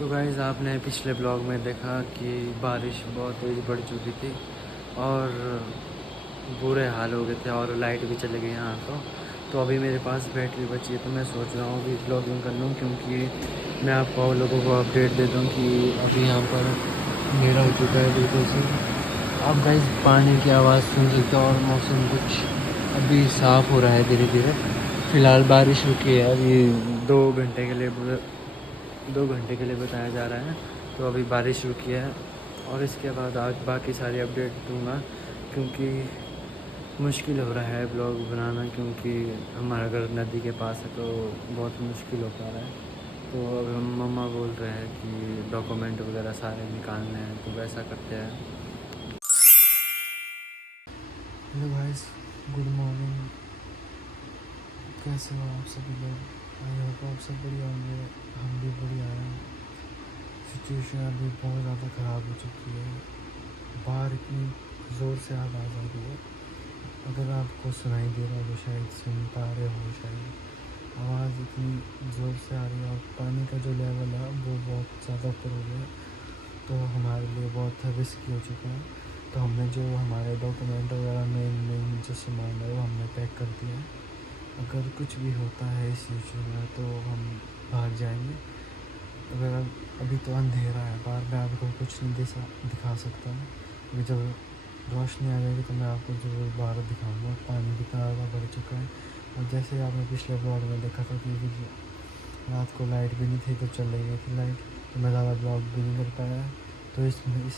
तो गाइस आपने पिछले ब्लॉग में देखा कि बारिश बहुत तेज़ बढ़ चुकी थी और बुरे हाल हो गए थे और लाइट भी चले गई यहाँ तो अभी मेरे पास बैटरी बची है तो मैं सोच रहा हूँ अभी ब्लॉगिंग कर लूँ क्योंकि मैं आपको लोगों को अपडेट दे दूँ कि अभी यहाँ पर अंधेरा हो चुका है बिल्कुल से। आप गाइस पानी की आवाज़ सुन सकते हो और मौसम कुछ अभी साफ़ हो रहा है धीरे धीरे। फ़िलहाल बारिश रुकी है अभी 2 घंटे के लिए 2 घंटे के लिए बताया जा रहा है। तो अभी बारिश रुकी है और इसके बाद आज बाकी सारी अपडेट दूंगा क्योंकि मुश्किल हो रहा है ब्लॉग बनाना क्योंकि हमारा घर नदी के पास है तो बहुत मुश्किल हो पा रहा है। तो अब हम मम्मा बोल रहे हैं कि डॉक्यूमेंट वगैरह सारे निकालने हैं तो वैसा करते हैं। Hello guys, good morning. कैसे हो आप सभी लोग? आई होप आप सब बढ़िया होंगे, हम भी बढ़िया हैं। सिचुएशन अभी बहुत ज़्यादा ख़राब हो चुकी है, बाहर इतनी ज़ोर से आवाज़ आ रही है, अगर आपको सुनाई दे रहा है तो शायद सुन पा रहे हो। शायद आवाज़ इतनी ज़ोर से आ रही है और पानी का जो लेवल है वो बहुत ज़्यादा ऊपर हो गया, तो हमारे लिए बहुत रिस्की हो चुका है। तो हमने जो हमारे डॉक्यूमेंट वगैरह मेन जो सामान है वो हमने पैक कर दिया है। अगर कुछ भी होता है इस सिचुएशन में तो हम बाहर जाएंगे। अगर अभी तो अंधेरा है, बाहर मैं आपको कुछ नहीं दिखा सकता हूँ। अभी जब रोशनी आ जाएगी तो मैं आपको ज़रूर बाहर दिखाऊंगा। पानी कितना ज़्यादा बढ़ चुका है और जैसे आपने पिछले ब्लॉग में देखा था कि रात को लाइट भी नहीं थी तो चले गई थी लाइट, तो मैं ज़्यादा ब्लॉग भी नहीं कर पाया। तो इस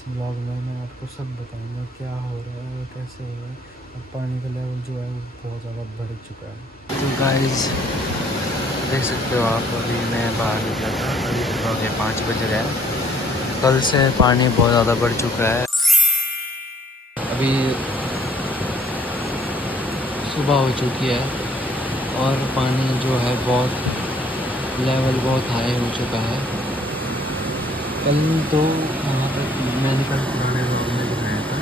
ब्लॉग में मैं आपको सब बताऊँगा क्या हो रहा है और कैसे हो रहा है और पानी का लेवल जो है वो बहुत ज़्यादा बढ़ चुका है। तो गाइस देख सकते हो आप, अभी मैं बाहर निकला था, अभी लगभग 5 बज रहे हैं। कल से पानी बहुत ज़्यादा बढ़ चुका है। अभी सुबह हो चुकी है और पानी जो है बहुत लेवल बहुत हाई हो चुका है। कल तो वहाँ पर मैंने कल पुराने ब्लॉग में दिखाया था,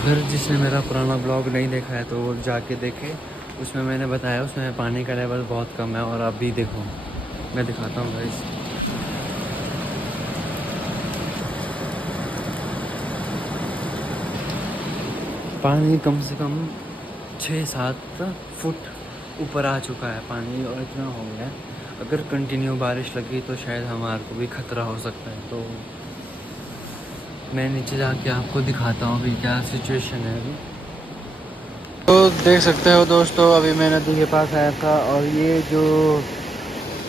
अगर जिसने मेरा पुराना ब्लॉग नहीं देखा है तो वो जाके देखे। उसमें मैंने बताया उसमें पानी का लेवल बहुत कम है और अभी देखो मैं दिखाता हूँ गाइस। पानी कम से कम 6-7 फुट ऊपर आ चुका है पानी और इतना हो गया है। अगर कंटिन्यू बारिश लगी तो शायद हमारे को भी खतरा हो सकता है। तो मैं नीचे जाके आपको दिखाता हूँ अभी क्या सिचुएशन है अभी। तो देख सकते हो दोस्तों, अभी मैं नदी के पास आया था और ये जो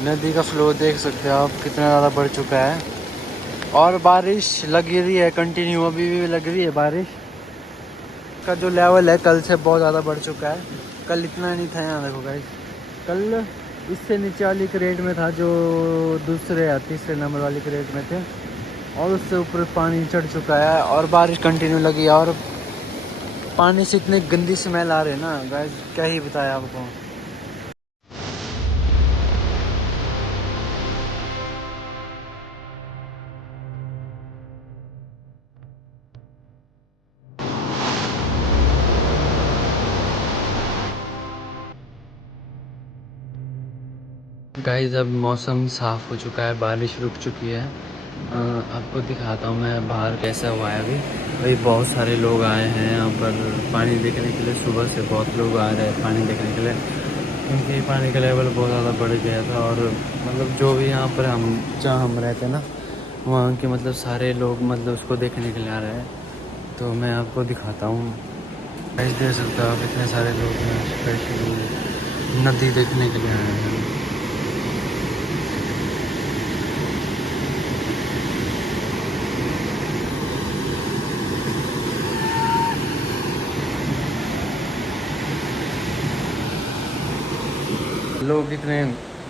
नदी का फ्लो देख सकते हो आप कितना ज़्यादा बढ़ चुका है और बारिश लग रही है कंटिन्यू, अभी भी लग रही है। बारिश का जो लेवल है कल से बहुत ज़्यादा बढ़ चुका है। कल इतना नहीं था, यहाँ देखो गाइस, कल इससे नीचे वाली क्रेट में था जो दूसरे या तीसरे नंबर वाली क्रेट में थे और उससे ऊपर पानी चढ़ चुका है और बारिश कंटिन्यू लगी है और पानी से इतनी गंदी स्मेल आ रही है ना गाइस, क्या ही बताया आपको। गाइस अब मौसम साफ़ हो चुका है, बारिश रुक चुकी है। आपको दिखाता हूँ मैं बाहर कैसा हुआ है अभी। भाई बहुत सारे लोग आए हैं यहाँ पर पानी देखने के लिए, सुबह से बहुत लोग आ रहे हैं पानी देखने के लिए क्योंकि पानी का लेवल बहुत ज़्यादा बढ़ गया था। और मतलब जो भी यहाँ पर हम जहाँ हम रहते हैं ना, वहाँ के मतलब सारे लोग मतलब उसको देखने के लिए आ रहे हैं। तो मैं आपको दिखाता हूँ, गाइस देख सकते हो आप इतने सारे लोग हैं स्पेशली नदी देखने के लिए आए हैं। लोग इतने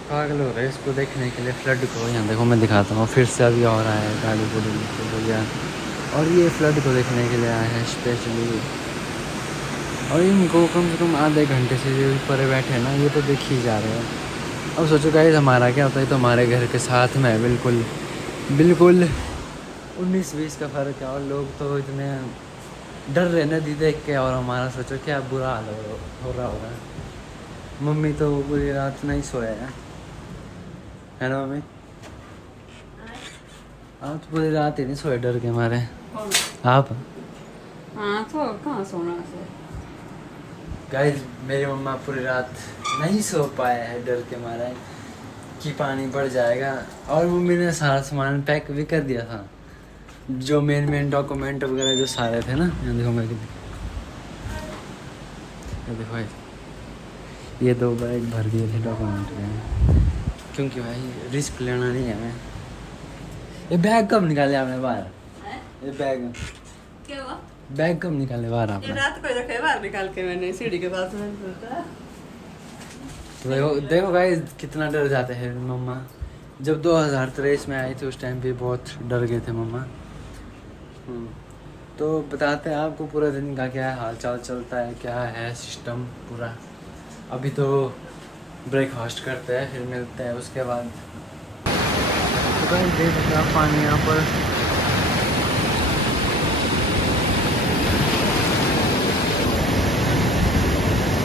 पागल हो रहे हैं इसको देखने के लिए, फ्लड को। यहाँ देखो मैं दिखाता हूँ फिर से, अभी और आया है गाड़ी बोलिया और ये फ्लड को देखने के लिए आए हैं स्पेशली। और इनको कम से कम आधे घंटे से जो ऊपर बैठे हैं ना, ये तो देख ही जा रहे हैं। अब सोचो गाइस हमारा क्या होता है, तो हमारे घर के साथ में है, बिल्कुल बिल्कुल 19-20 का फ़र्क है और लोग तो इतने डर रहे नदी देख के और हमारा सोचो क्या बुरा हाल हो रहा होगा। मम्मी तो पूरी रात नहीं सोया है ना मम्मी? आप तो पूरी रात ही नहीं सोए डर के मारे। कौन? आप? हाँ तो कहाँ सोना से। गाइस मेरी मम्मा पूरी रात नहीं सो पाए है डर के मारे कि पानी बढ़ जाएगा। और मम्मी ने सारा सामान पैक भी कर दिया था, जो मेन डॉक्यूमेंट वगैरह जो सारे थे ना। यहाँ देखो मैं, ये देखो ये 2 बैग भर दिए थे डॉक्यूमेंट के, क्योंकि भाई रिस्क लेना नहीं है हमें। ये बैग कब निकाले आपने बाहर? ये बैग क्या हुआ? बैग कब निकाले बाहर ये आपने? रात को रखे बाहर निकाल के मैंने सीढ़ी के पास में सोचा। तो देखो गाइस कितना डर जाते हैं मम्मा। जब 2023 में आई थी उस टाइम पे बहुत डर गए थे मम्मा। तो बताते हैं आपको पूरा दिन का क्या हाल चाल चलता है, क्या है सिस्टम पूरा। अभी तो ब्रेकफास्ट करते हैं, फिर मिलते हैं उसके बाद। तो गाइस देख सकते हैं पानी यहाँ पर।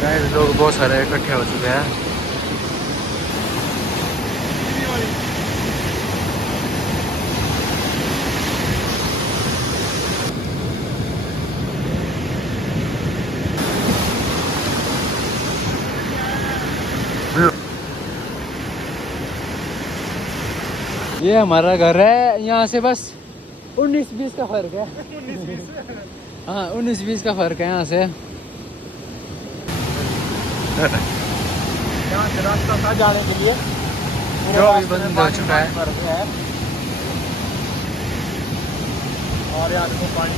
गाइस लोग बहुत सारे इकट्ठे हो चुके हैं। ये हमारा घर है, यहाँ से बस 19-20 का फर्क है। हाँ 19-20 का फर्क है यहाँ से। यहाँ से रास्ता था जाने के लिए, जो अभी बंद हो चुका है। और यार को पानी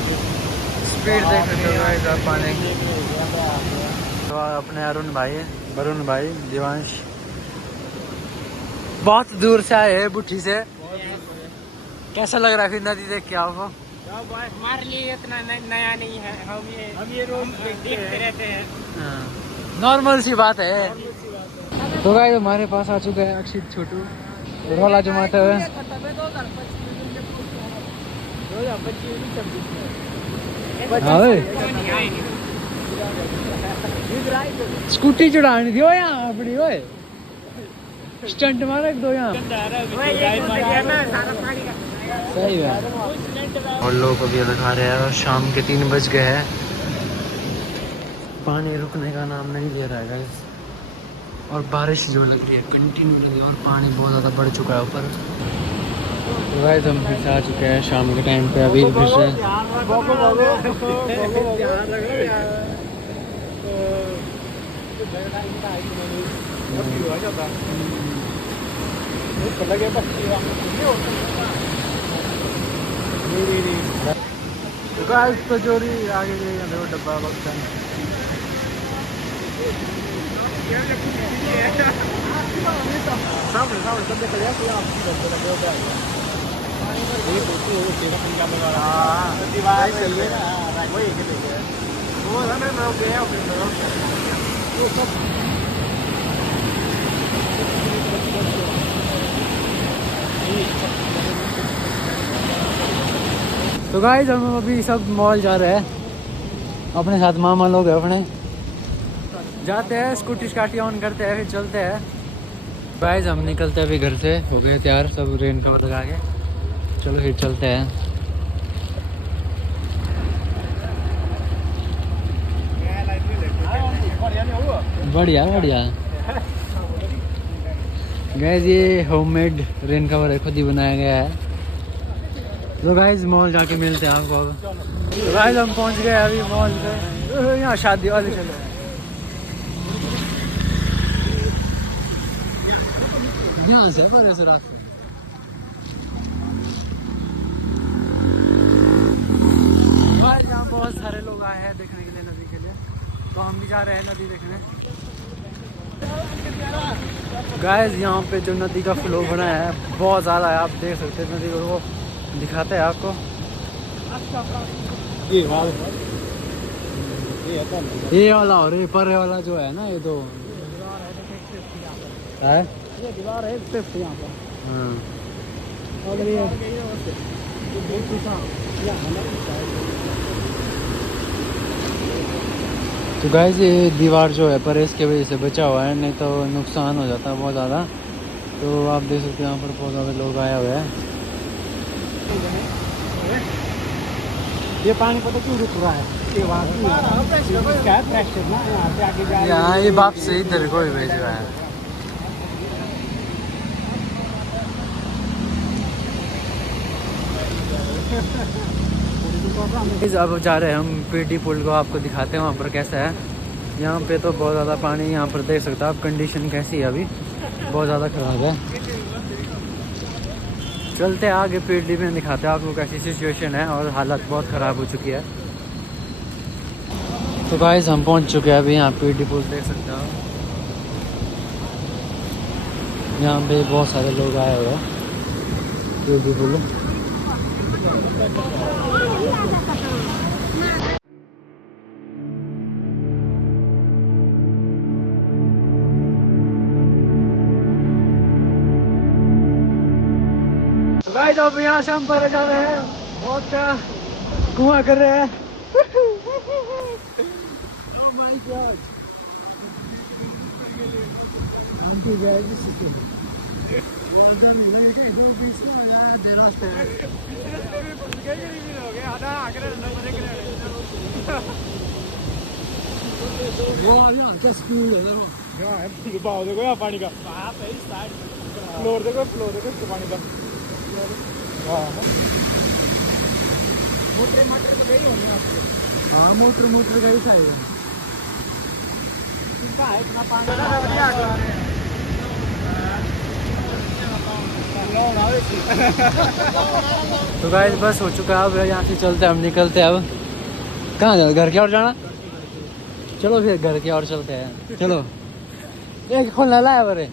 स्पीड देख सकते हो पानी। तो अपने वरुण भाई दिवांश बहुत दूर से आए हैं बुट्ठी से। कैसा लग रहा है फिर नदी देख के आपको? हमारे लिए इतना नया नहीं है, हम ये रोज देखते रहते हैं। नॉर्मल सी बात है। तो गाइस हमारे पास आ चुका है अक्षित छोटू, रोला जमाते हुए। स्कूटी चढ़ानी थी वो यहाँ अपनी, ओए स्टंट मारा 1-2 यहाँ। सही है। और लोग अभी दिखा रहे हैं और शाम के 3 बज गए हैं। पानी रुकने का नाम नहीं ले रहा है गाइस। और बारिश जो लग रही है कंटिन्यू लग रही है और पानी बहुत ज़्यादा बढ़ चुका है ऊपर। तो गाइस हम फिर से आ चुके हैं शाम के टाइम पे। अभी फिर से तो गाइस तो जोरी आगे गए डब्बा बक्सा। तो गाइस हम अभी सब मॉल जा रहे हैं, अपने साथ मामा लोग हैं अपने। जाते हैं स्कूटी स्काटी ऑन करते हैं फिर चलते हैं। गाइस हम निकलते हैं अभी घर से, हो गए तैयार सब रेन कवर लगा के। चलो फिर चलते हैं। बढ़िया बढ़िया। गाइस ये होममेड रेन कवर है, खुद ही बनाया गया है। तो गाइस मॉल जाके मिलते हैं आपको अब। तो गाइस हम पहुंच गए अभी मॉल पे। यहाँ शादी वाले चले यहाँ से पर से रात यहाँ बहुत सारे लोग आए हैं देखने के लिए नदी के लिए, तो हम भी जा रहे हैं नदी देखने। गाइस यहाँ पे जो नदी का फ्लो बना है बहुत ज़्यादा है, आप देख सकते हैं नदी को। वो दिखाते हैं आपको। ये वाला और ये परे वाला जो है ना, ये दो है ये दीवार है सिर्फ यहाँ पर। हाँ। अगर ये तो गाइस ये दीवार जो है पर इसके वजह से बचा हुआ है, नहीं तो नुकसान हो जाता है बहुत ज़्यादा। तो आप देख सकते हैं यहाँ पर बहुत ज़्यादा लोग आए हुए हैं। ये पानी पता क्यों रुक रहा है? ये वहाँ क्या है प्रेशर ना, यहाँ से आगे जा रहा यहाँ ये बाप से इधर को ही भेज रहा है। अब जा रहे हैं हम पीटी पुल को, आपको दिखाते हैं वहाँ पर कैसा है। यहाँ पे तो बहुत ज़्यादा पानी, यहाँ पर देख सकते हो आप कंडीशन कैसी है अभी, बहुत ज़्यादा ख़राब है। चलते आगे पीटी में दिखाते हैं आपको कैसी सिचुएशन है, और हालत बहुत ख़राब हो चुकी है। तो गाइस हम पहुँच चुके हैं अभी यहाँ पीटी पुल, देख सकते हो आप। यहाँ पे बहुत सारे लोग आए हुए हैं पीटी पुल। गाइस अब यहाँ से हम पर जा रहे हैं, बहुत क्या कुआं कर रहे हैं। Oh my God! क्या स्पीड है देखो। भाव देखो यहाँ पानी का, फ्लोर देखो, फ्लोर देखो इसके पानी का। मोटर मोटर तो गई होंगी आपकी। हाँ मोटर मोटर गई साइड। इतना पानी तो गाइस बस हो चुका है, अब यहाँ से चलते हैं, हम निकलते हैं। अब कहाँ जाना, घर की ओर जाना? चलो फिर घर की ओर चलते हैं, चलो। एक खोलना लाया बरे।